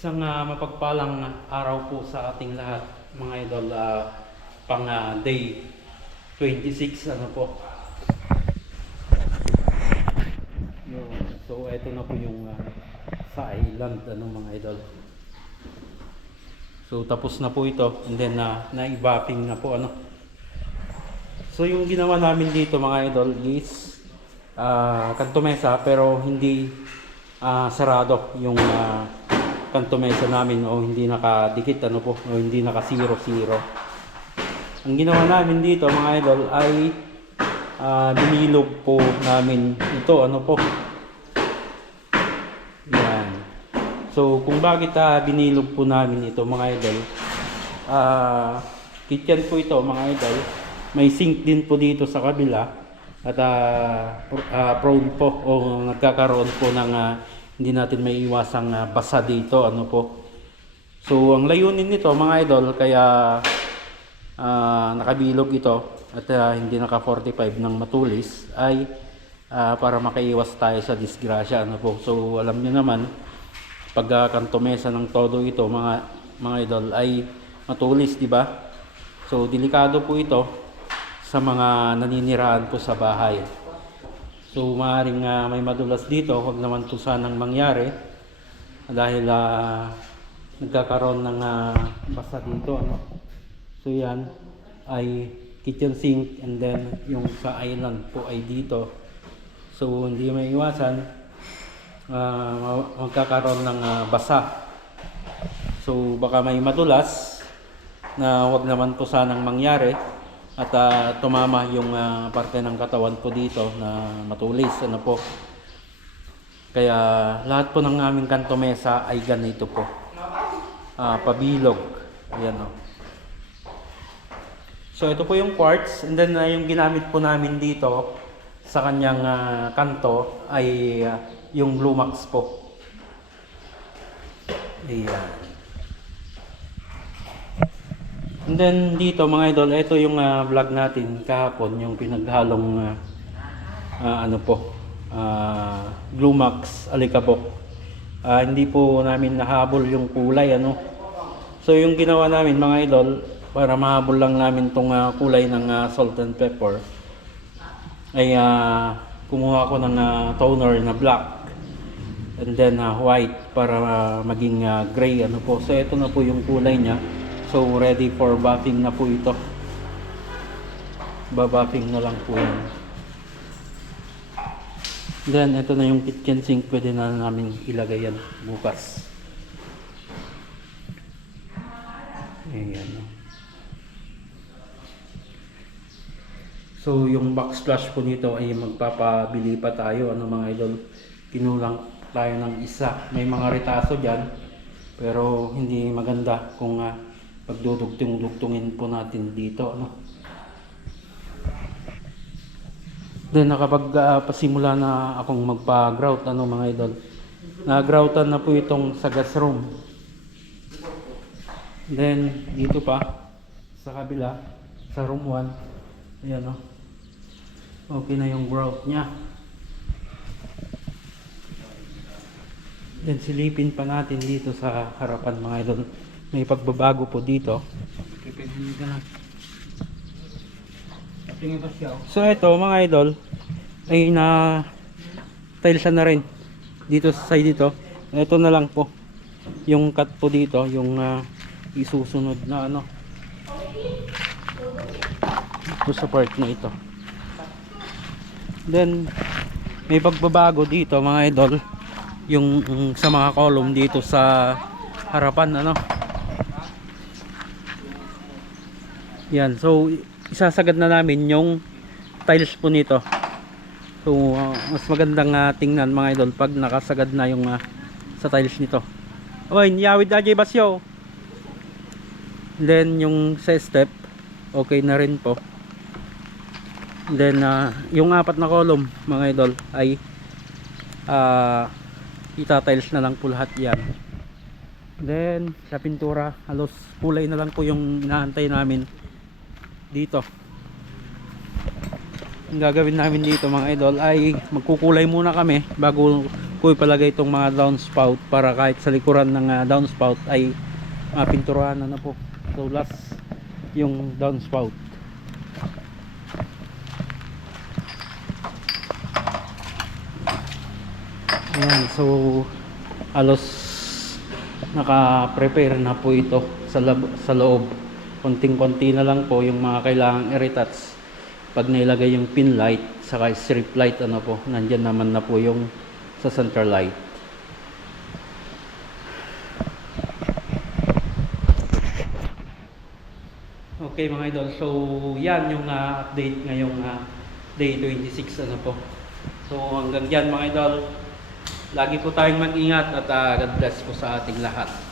Isang ah, mapagpalang araw po sa ating lahat, mga idol, ah, pang ah, day 26, ano po. Yun. So, ito na po yung ah, sa island, ano mga idol. So, tapos na po ito, and then na na-evapping na po, ano. So, yung ginawa namin dito, mga idol, is ah, kanto mesa, pero hindi ah, sarado yung ah, kanto mesa namin o hindi nakadikit ano po o hindi naka 0 0 ang ginawa namin dito mga idol ay ah, binilog po namin ito ano po. Yan. So kung bakit ah, binilog po namin ito mga idol ah kitchen po ito mga idol. May sink din po dito sa kabila at pro- ah, prone po o nagkakaroon po ng ah, hindi natin may iwasang ah, basa dito ano po. So ang layunin nito mga idol kaya ah, nakabilog ito at ah, hindi naka 45 ng matulis ay ah, para makaiwas tayo sa disgrasya ano po. So alam niyo naman pag uh, kantomesa ng todo ito mga mga idol ay matulis di ba? So delikado po ito sa mga naninirahan po sa bahay So maaaring ah, may madulas dito, huwag naman to sanang mangyari dahil ah, nagkakaroon ng ah, basa dito ano. So yan ay kitchen sink and then yung sa island po ay dito. So hindi may iwasan ma- magkakaroon ng ah, basa. So baka may madulas na huwag naman po sanang mangyari at ah, tumama yung ah, parte ng katawan po dito na matulis ano po. Kaya lahat po ng aming kanto mesa ay ganito po. Ah, pabilog. Ayan o so ito po yung quartz. And then ah, yung ginamit po namin dito sa kanyang ah, kanto ay ah, yung blue max po. Ayan And then dito mga idol, ito yung ah, vlog natin kahapon, yung pinaghalong ah, ah, ano po, ah, Glumax Alikabok. Ah, hindi po namin nahabol yung kulay ano. So yung ginawa namin mga idol, para mahabol lang namin tong ah, kulay ng ah, salt and pepper, ay ah, kumuha ko ng ah, toner na black and then ah, white para ah, maging ah, gray ano po. So ito na po yung kulay niya. So ready for buffing na po ito. Babuffing na lang po yan. Then ito na yung kitchen sink pwede na namin ilagay yan bukas. Ayan. So yung backsplash po nito ay magpapabili pa tayo ano mga idol. Kinulang tayo ng isa. May mga retaso diyan pero hindi maganda kung uh, pagdudugtong-dugtungin po natin dito ano. Then nakapag pasimula na akong magpa-grout ano mga idol. Na-groutan na po itong sa gas room. Then dito pa sa kabila sa room 1. Ayan oh. Okay na yung grout niya. Then silipin pa natin dito sa harapan mga idol. May pagbabago po dito. So ito mga idol ay na tilesan na rin dito sa side dito. Ito na lang po yung cut po dito, yung ah, isusunod na ano. Ito sa part na ito. Then may pagbabago dito mga idol yung yung sa mga column dito sa harapan ano. Yan, so isasagad na namin yung tiles po nito. So uh, mas magandang uh, tingnan mga idol pag nakasagad na yung uh, sa tiles nito. Oy, niyawid Ajay Basyo. Then yung sa step okay na rin po. Then uh, yung apat na column mga idol ay uh, itatiles na lang po lahat yan. Then sa pintura halos kulay na lang po yung inaantay namin dito. Ang gagawin namin dito mga idol ay magkukulay muna kami bago po ipalagay itong mga downspout para kahit sa likuran ng ah, downspout ay mapinturahan na na po. So last yung downspout. Ayan, so alos naka-prepare na po ito sa, sa loob. Konting-konti na lang po yung mga kailangang i-retouch. Pag nailagay yung pin light, saka strip light, ano po, nandyan naman na po yung sa center light. Okay mga idol, so yan yung ah, update ngayong ah, day 26 ano po. So hanggang dyan mga idol, lagi po tayong mag-ingat at ah, God bless po sa ating lahat.